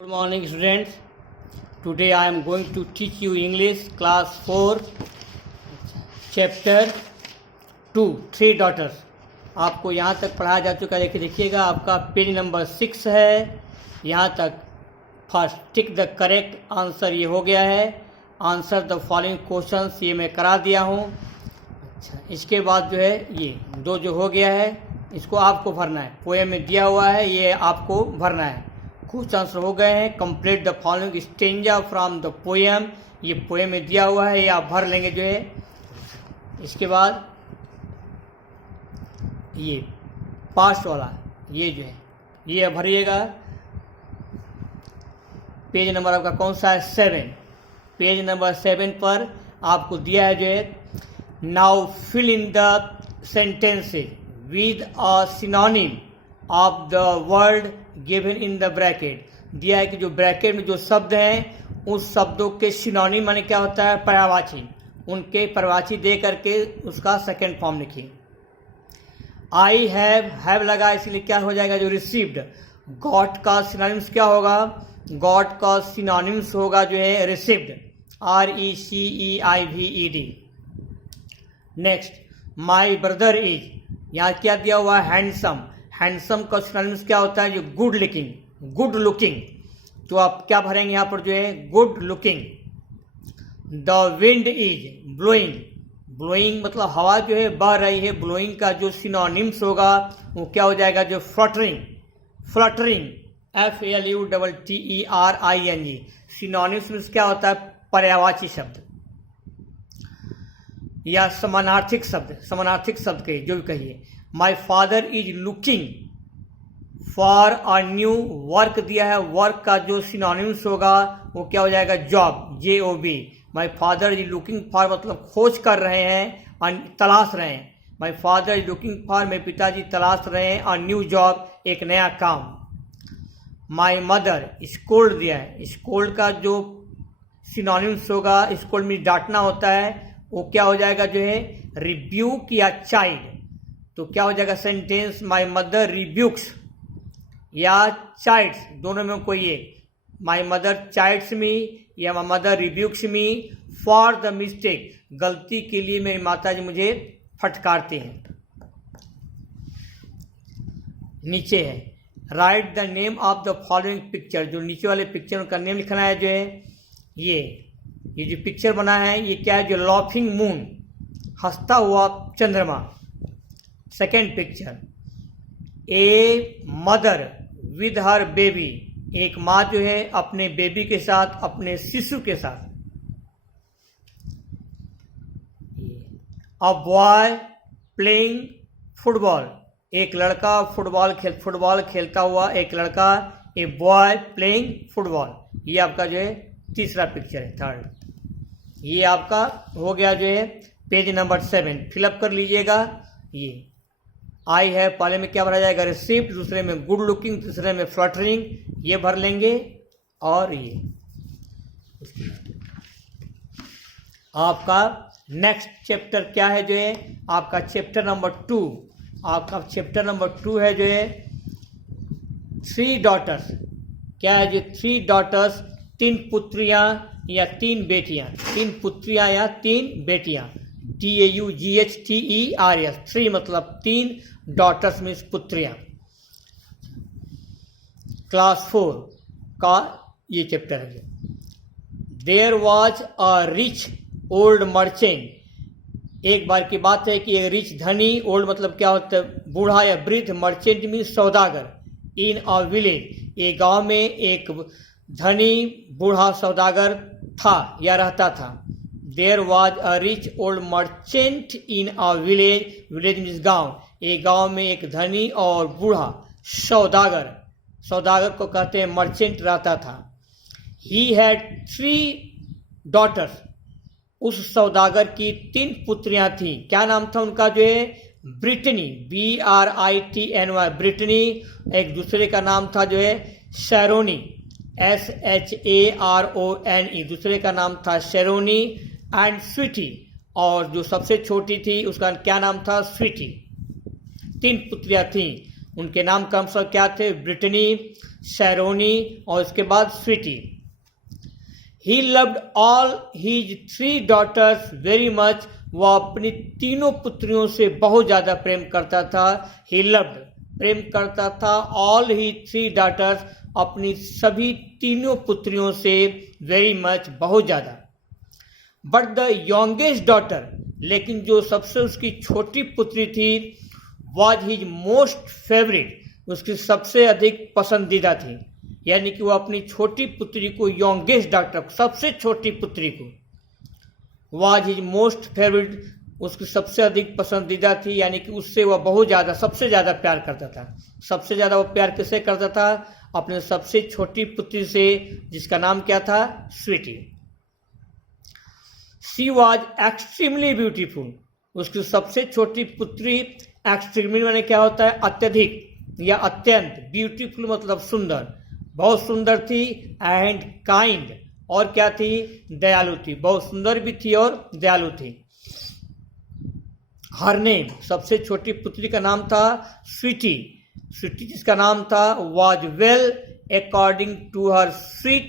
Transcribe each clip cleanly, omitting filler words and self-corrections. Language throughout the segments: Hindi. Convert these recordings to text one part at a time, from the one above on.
Good morning students. Today I am going to teach you English class 4 chapter 2 3 daughters. आपको यहाँ तक पढ़ाया जा चुका है। देखिएगा आपका पेज नंबर 6 है। यहाँ तक first tick the correct answer ये हो गया है। आंसर द फॉलोइंग क्वेश्चंस ये मैं करा दिया हूँ। अच्छा, इसके बाद जो है ये दो जो हो गया है इसको आपको भरना है। पोएम में दिया हुआ है ये आपको भरना है। कुछ आंसर हो गए हैं। Complete the following stanza from the poem, ये पोएम में दिया हुआ है, ये आप भर लेंगे जो है। इसके बाद ये पास्ट वाला ये जो है ये भरिएगा। पेज नंबर आपका कौन सा है? 7। पेज नंबर 7 पर आपको दिया है जो है now fill in the sentences with a synonym of the word given in the bracket. दिया है कि जो ब्रैकेट में जो शब्द हैं उस शब्दों के सिनोनिम माने क्या होता है? पर्यायवाची। उनके पर्यायवाची दे करके उसका सेकंड फॉर्म लिखिए। आई हैव लगा इसलिए क्या हो जाएगा? जो रिसीव्ड। गॉट का सिनोनिम्स क्या होगा? गॉट का सिनोनिम्स होगा जो है received, RECEIVED। Next my brother is, यहाँ क्या दिया हुआ है? हैंडसम। हैंडसम का सिनोनिम्स क्या होता है? जो गुड लुकिंग, गुड लुकिंग। तो आप क्या भरेंगे यहाँ पर जो है? Good looking. The wind is blowing. Blowing मतलब हवा जो है बह रही है। ब्लोइंग का जो सिनोनिम्स होगा वो क्या हो जाएगा? जो फ्लटरिंग। Fluttering FLUTTERING। सिनोनिम्स क्या होता है? पर्यायवाची शब्द या समानार्थक शब्द। समानार्थक शब्द कहिए, जो भी कहिए। My father is looking for a new work दिया है। वर्क का जो सिनोनिम्स होगा वो क्या हो जाएगा? Job, JOB। My father is looking for मतलब खोज कर रहे हैं, तलाश रहे हैं। My father is looking for, मेरे पिताजी तलाश रहे हैं अ न्यू जॉब, एक नया काम। माई मदर स्कोल्ड दिया है। स्कोल्ड का जो सिनोनिम्स होगा, स्कोल्ड में डांटना होता है, वो क्या हो जाएगा? जो है रिब्यूक या चाइल्ड। तो क्या हो जाएगा सेंटेंस? माई मदर रिब्यूक्स या चाइल्ड्स, दोनों में कोई एक। माई मदर चाइल्ड्स मी या my mother रिब्यूक्स me for the mistake, गलती के लिए मेरी माता जी मुझे फटकारते हैं। नीचे है right the name of the following picture. जो नीचे वाले पिक्चर का नेम लिखना है जो है ये जो पिक्चर बना है ये क्या है? जो लॉफिंग मून, हंसता हुआ चंद्रमा। Second picture a mother with her baby, एक माँ जो है अपने बेबी के साथ, अपने शिशु के साथ। अ बॉय प्लेइंग फुटबॉल, एक लड़का फुटबॉल खेलता हुआ एक लड़का। ए बॉय प्लेइंग फुटबॉल, ये आपका जो है तीसरा पिक्चर है, थर्ड। ये आपका हो गया जो है पेज नंबर 7। फिलअप कर लीजिएगा। ये आई है पहले में क्या भरा जाएगा? रिसीव्ड। दूसरे में गुड लुकिंग, तीसरे में फ्लटरिंग, ये भर लेंगे। और ये आपका नेक्स्ट चैप्टर क्या है? जो है आपका चैप्टर नंबर 2। आपका चैप्टर नंबर 2 है जो है 3 डॉटर्स। क्या है? जो 3 डॉटर्स, 3 पुत्रियां या 3 बेटियां। 3 पुत्रियां या 3 बेटियां। DAUGHTERS। 3 मतलब 3, डॉटर्स मीन्स पुत्रियां। क्लास 4 का ये चैप्टर है। There was a rich old merchant. एक बार की बात है कि एक रिच धनी, ओल्ड मतलब क्या होता है? बूढ़ा या वृद्ध, merchant means Saudagar. In a village, एक गांव में एक धनी बूढ़ा सौदागर था या रहता था। There was a rich old merchant in a village. Village means गांव। एक गांव में एक धनी और बूढ़ा सौदागर, सौदागर को कहते हैं मर्चेंट, रहता था। ही हैड 3 डॉटर्स, उस सौदागर की 3 पुत्रियां थीं। क्या नाम था उनका? जो है ब्रिटनी, BRITNY, ब्रिटनी। एक दूसरे का नाम था जो है शेरोनी, SHARONE, दूसरे का नाम था शेरोनी। एंड स्वीटी, और जो सबसे छोटी थी उसका क्या नाम था? स्वीटी। 3 पुत्रियां थीं। उनके नाम क्रमशः क्या थे? ब्रिटनी, सैरोनी और उसके बाद Sweety. He loved all his 3 daughters very much, वह अपनी तीनों पुत्रियों से बहुत ज़्यादा प्रेम करता था। ही लव्ड प्रेम करता था, ऑल ही 3 daughters अपनी सभी तीनों पुत्रियों से वेरी मच बहुत ज़्यादा। बट द यंगेस्ट डॉटर, लेकिन जो सबसे उसकी छोटी पुत्री थी, वॉज हिज मोस्ट फेवरेट, उसकी सबसे अधिक पसंदीदा थी। यानी कि वो अपनी छोटी पुत्री को, यंगेस्ट डॉटर सबसे छोटी पुत्री को, वॉज हिज मोस्ट फेवरेट, उसकी सबसे अधिक पसंदीदा थी। यानी कि उससे वह बहुत ज़्यादा, सबसे ज़्यादा प्यार करता था। सबसे ज़्यादा वो प्यार किससे करता था? अपने सबसे छोटी पुत्री से, जिसका नाम क्या था? Sweety. She was extremely beautiful, उसकी सबसे छोटी पुत्री, एक्सट्रीमली माने क्या होता है? अत्यधिक या अत्यंत, ब्यूटीफुल मतलब सुंदर, बहुत सुंदर थी। एंड काइंड, और क्या थी? दयालु थी, बहुत सुंदर भी थी और दयालु थी। हर नेम, सबसे छोटी पुत्री का नाम था स्वीटी। स्वीटी जिसका नाम था, was well according to her sweet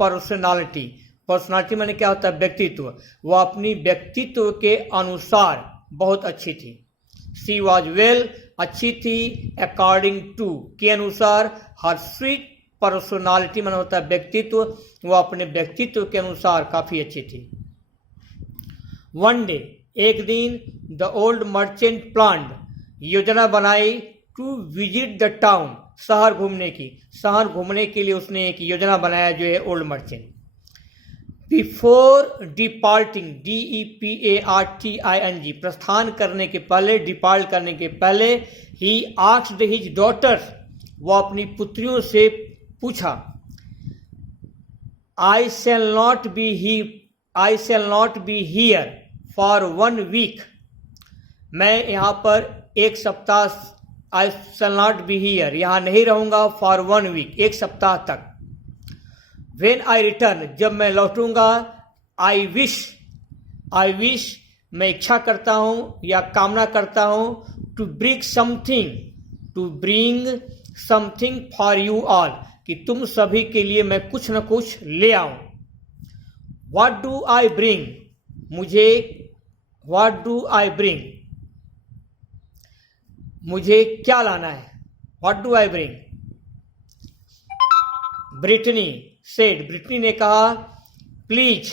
personality. Personality माने क्या होता है? व्यक्तित्व। वह अपनी व्यक्तित्व के अनुसार बहुत अच्छी थी। शी वॉज वेल, अच्छी थी, अकॉर्डिंग टू, के अनुसार, हर स्वीट पर्सनालिटी माने होता है व्यक्तित्व, वह अपने व्यक्तित्व के अनुसार काफी अच्छी थी। वन डे, एक दिन, द ओल्ड मर्चेंट प्लान्ड, योजना बनाई, टू विजिट द टाउन, शहर घूमने की। शहर घूमने के लिए उसने एक योजना बनाया, जो है old merchant. Before departing, DEPARTING, प्रस्थान करने के पहले, डिपार्ट करने के पहले, ही आस्क्ड हिज डॉटर्स, वह अपनी पुत्रियों से पूछा, I shall not be here for 1 week, मैं यहाँ पर एक सप्ताह, I shall not be here, यहाँ नहीं रहूँगा, फॉर 1 week, एक सप्ताह तक। When I return, जब मैं लौटूंगा, I wish, मैं इच्छा करता हूँ या कामना करता हूँ, to bring something for you all, कि तुम सभी के लिए मैं कुछ न कुछ ले आऊं। What do I bring, मुझे क्या लाना है? What do I bring? Britney ने कहा, please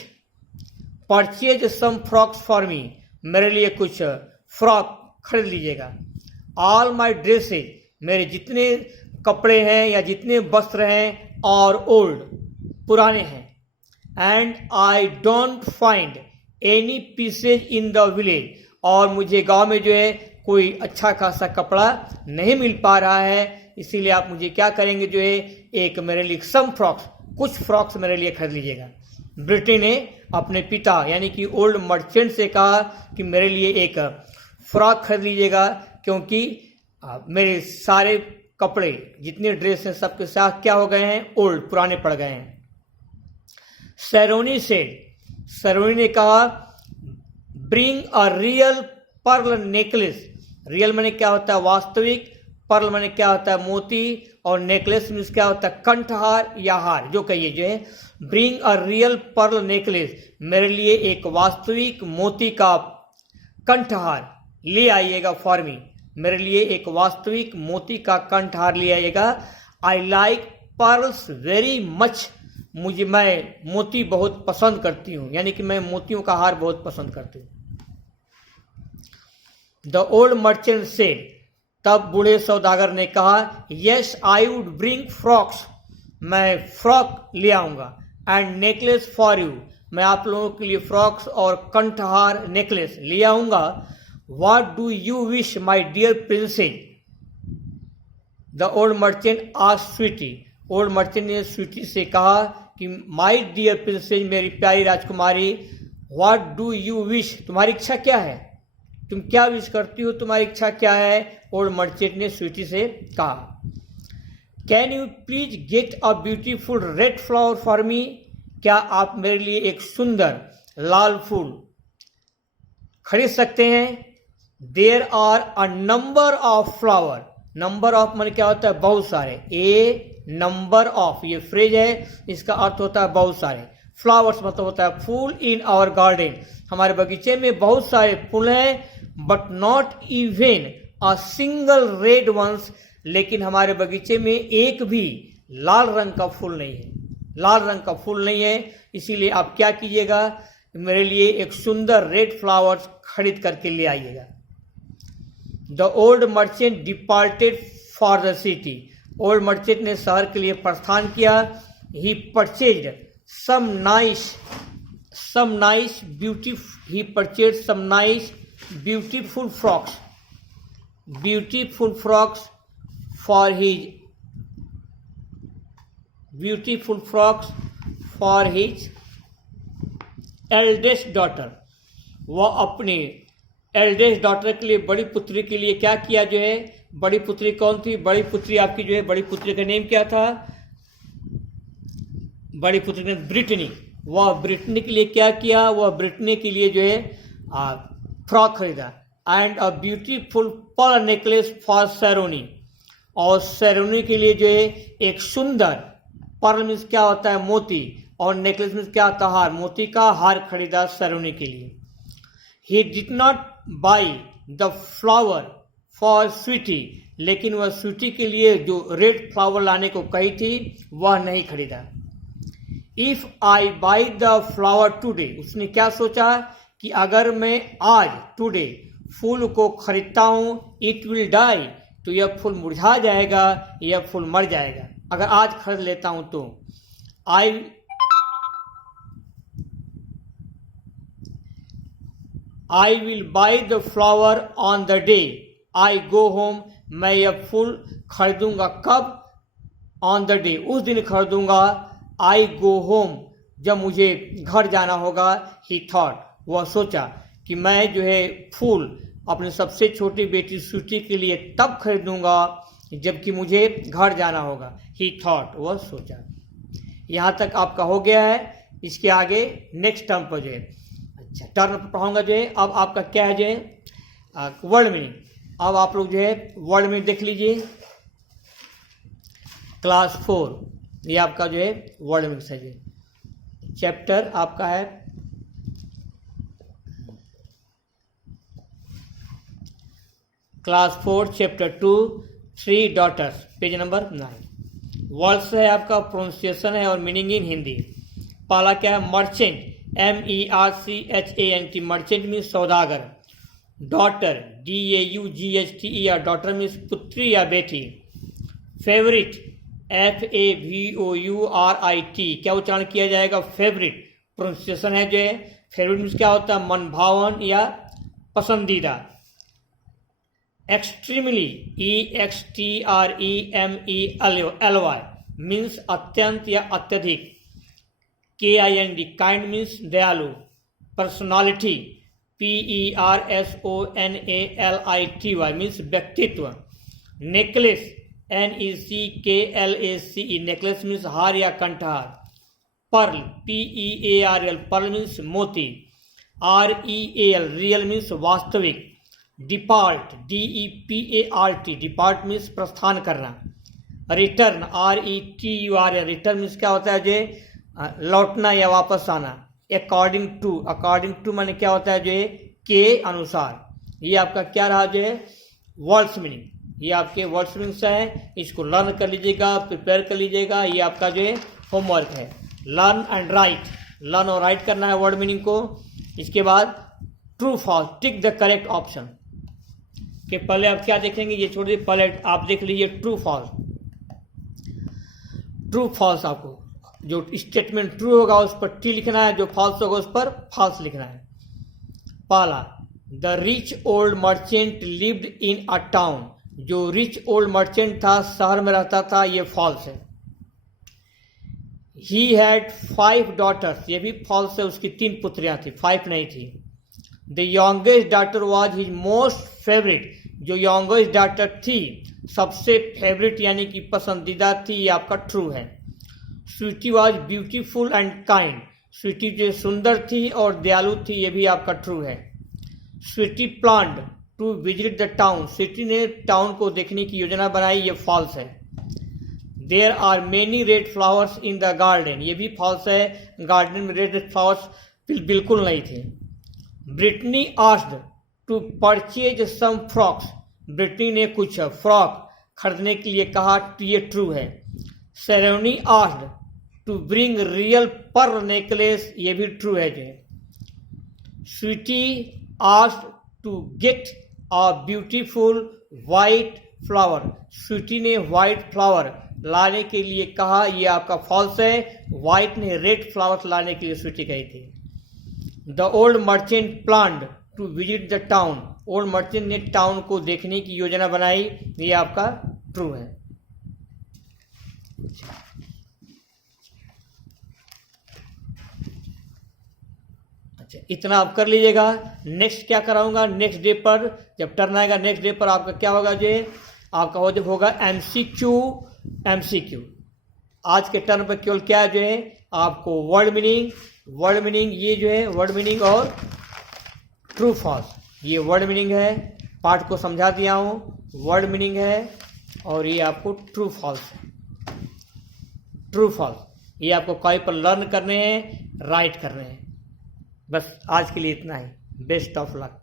purchase some frocks for me, मेरे लिए कुछ फ्रॉक खरीद लीजिएगा। ऑल माई ड्रेसेज, मेरे जितने कपड़े हैं या जितने वस्त्र हैं, और ओल्ड, पुराने हैं। And I don't find any pieces in the village, और मुझे गांव में जो है कोई अच्छा खासा कपड़ा नहीं मिल पा रहा है, इसीलिए आप मुझे क्या करेंगे, जो है एक मेरे लिए सम फ्रॉक्स, कुछ फ्रॉक्स मेरे लिए खरीद लीजिएगा। ब्रिटनी ने अपने पिता यानी कि ओल्ड मर्चेंट से कहा कि मेरे लिए एक फ्रॉक खरीद लीजिएगा, क्योंकि मेरे सारे कपड़े, जितने ड्रेस हैं, सबके साथ क्या हो गए हैं? ओल्ड, पुराने पड़ गए हैं। सैरोनी ने कहा, bring a real pearl necklace. Real माने क्या होता है? वास्तविक। पर्ल माने क्या होता है? मोती। और नेकलेस मीन्स क्या होता है? कंठहार या हार, जो कहिए, जो है। Bring a real pearl necklace, मेरे लिए एक वास्तविक मोती का कंठहार ले आइएगा। फॉर मी, मेरे लिए एक वास्तविक मोती का कंठहार ले आइएगा। I like pearls very much, मैं मोती बहुत पसंद करती हूँ, यानी कि मैं मोतियों का हार बहुत पसंद करती हूँ। द ओल्ड मर्चेंट सेड, तब बूढ़े सौदागर ने कहा, yes I would bring frocks, मैं फ्रॉक ले आऊंगा। एंड नेकलेस फॉर यू, मैं आप लोगों के लिए फ्रॉक्स और कंठहार, नेकलेस ले आऊंगा। What do you wish my dear princess, the old merchant asked Sweety, old merchant ने स्वीटी से कहा कि माई डियर प्रिंसेस, मेरी प्यारी राजकुमारी, व्हाट डू यू विश, तुम्हारी इच्छा क्या है? तुम क्या विश करती हो? तुम्हारी इच्छा क्या है? ओल्ड मर्चेंट ने स्वीटी से कहा। Can you please get a beautiful red flower for me, क्या आप मेरे लिए एक सुंदर लाल फूल खरीद सकते हैं? There are a number of flower, number of माने क्या होता है? बहुत सारे। नंबर ऑफ, ये फ्रेज है, इसका अर्थ होता है बहुत सारे। फ्लावर्स मतलब होता है फूल इन आवर गार्डन, हमारे बगीचे में बहुत सारे फूल हैं। But not even a single red ones, लेकिन हमारे बगीचे में एक भी लाल रंग का फूल नहीं है, लाल रंग का फूल नहीं है। इसीलिए आप क्या कीजिएगा, मेरे लिए एक सुंदर रेड फ्लावर्स खरीद करके ले आइएगा। The old merchant departed for the city, old merchant ने शहर के लिए प्रस्थान किया। ही purchased some nice beautiful frocks for his eldest daughter, वह अपने एल्डेस्ट डॉटर के लिए, बड़ी पुत्री के लिए क्या किया जो है, बड़ी पुत्री कौन थी, बड़ी पुत्री आपकी जो है, बड़ी पुत्री का नेम क्या था, बड़ी पुत्री ने ब्रिटनी, वह ब्रिटनी के लिए क्या किया, वह ब्रिटनी के लिए जो है फ्रॉक खरीदा। And a beautiful pearl necklace for Saroni, और सैरोनी के लिए जो है एक सुंदर, पर्ल मीन्स क्या होता है मोती, और नेकलेस मीन्स क्या होता है हार, मोती का हार खरीदा सैरोनी के लिए। He did not buy the flower for Sweety, लेकिन वह स्वीटी के लिए जो रेड फ्लावर लाने को कही थी वह नहीं खरीदा। If I by the flower today, उसने क्या सोचा कि अगर मैं आज टुडे फूल को खरीदता हूं, इट विल डाई, तो यह फूल मुरझा जाएगा, यह फूल मर जाएगा। अगर आज खरीद लेता हूं तो I will by the flower on the day I go home, मैं यह फूल खरीदूंगा कब, ऑन द डे, उस दिन खरीदूंगा। आई गो होम, जब मुझे घर जाना होगा। ही थॉट, वह सोचा कि मैं जो है फूल अपनी सबसे छोटी बेटी स्वीटी के लिए तब खरीदूंगा जबकि मुझे घर जाना होगा। ही थॉट, वह सोचा। यहाँ तक आपका हो गया है। इसके आगे नेक्स्ट टर्म पर जो है, अच्छा टर्म पढ़ाऊंगा जो है। अब आपका क्या है जो है वर्ड मीनिंग। अब आप लोग जो है वर्ड मीनिंग देख लीजिए, क्लास 4, ये आपका जो है वर्ड मीनिंग है। चैप्टर आपका है class 4 chapter 2 3 daughters, page number 9। Words है आपका, प्रोनाउंसिएशन है और मीनिंग इन हिंदी। पहला क्या है, मर्चेंट, MERCHANT, मर्चेंट मीन्स सौदागर। डॉटर, DAUGHTER, डॉटर मीन्स पुत्री या बेटी। फेवरिट, FAVOURIT, क्या उच्चारण किया जाएगा, फेवरिट। प्रोनाउंसिएशन है जो है, फेवरिट मीन्स क्या होता है, मन भावन या पसंदीदा। एक्सट्रीमली, EXTREMELY, मीन्स अत्यंत या अत्यधिक। KIND, काइंड मीन्स दयालु। पर्सनालिटी, PERSONALITY, मीन्स व्यक्तित्व। नेकलेस, NECKLACE, नेकलेस मीन्स हार या कंठहार। पर्ल, PEARL, पर्ल मीन्स मोती। REAL, रियल मीन्स वास्तविक। डिपार्ट, DEPART, डिपार्ट मीन्स प्रस्थान करना। रिटर्न, RETURN, रिटर्न मीन्स क्या होता है जो लौटना या वापस आना। अकॉर्डिंग टू माने क्या होता है जो है के अनुसार। ये आपका क्या रहा जो है वर्ड्स मीनिंग, ये आपके वर्ड्स मीनिंग्स हैं। इसको लर्न कर लीजिएगा, प्रिपेयर कर लीजिएगा। ये आपका जो है होमवर्क है, लर्न एंड राइट, लर्न और राइट करना है वर्ड मीनिंग को। इसके बाद true false, tick the correct option के पहले आप क्या देखेंगे, ये छोड़ दीजिए, पहले आप देख लीजिए ट्रू फॉल्स। ट्रू फॉल्स आपको जो स्टेटमेंट ट्रू होगा उस पर टी लिखना है, जो फॉल्स होगा उस पर फॉल्स लिखना है। पहला, the rich old merchant lived in a town, जो रिच ओल्ड मर्चेंट था शहर में रहता था, ये फॉल्स है। ही हैड 5 daughters, ये भी फॉल्स है, उसकी 3 पुत्रियां थी, 5 नहीं थी। The youngest daughter was his most favourite, जो यंगेस्ट डॉटर थी सबसे फेवरेट यानी कि पसंदीदा थी, ये आपका ट्रू है। Sweety was beautiful and kind, Sweety जो सुंदर थी और दयालु थी, ये भी आपका ट्रू है। Sweety planned to visit the town, Sweety ने टाउन को देखने की योजना बनाई, ये फॉल्स है। There are many red flowers in the garden, ये भी फॉल्स है, गार्डन में रेड फ्लावर्स बिल्कुल नहीं थे। Britney asked to purchase some frocks, Britney ने कुछ फ्रॉक खरीदने के लिए कहा, ये ट्रू है। सेरेमनी asked to bring real pearl necklace, ये भी ट्रू है जो है। Sweety asked to get a beautiful white flower, Sweety ने वाइट फ्लावर लाने के लिए कहा, यह आपका फॉल्स है, वाइट ने रेड फ्लावर्स लाने के लिए स्वीटी कही थी। The old merchant planned to visit the town, old merchant ने टाउन को देखने की योजना बनाई, ये आपका ट्रू है। अच्छा, इतना आप कर लीजिएगा। नेक्स्ट क्या कराऊंगा, नेक्स्ट डे पर जब टर्न आएगा, नेक्स्ट डे पर आपका क्या होगा, जो आपका होगा एमसीक्यू। आज के टर्न पर केवल क्या जो है आपको वर्ड मीनिंग ये जो है वर्ड मीनिंग और ट्रू फॉल्स, ये वर्ड मीनिंग है, पार्ट को समझा दिया हूँ, वर्ड मीनिंग है और ये आपको ट्रू फॉल्स है। ट्रू फॉल्स ये आपको कॉपी पर लर्न करने हैं, राइट करने हैं। बस आज के लिए इतना ही। Best of luck.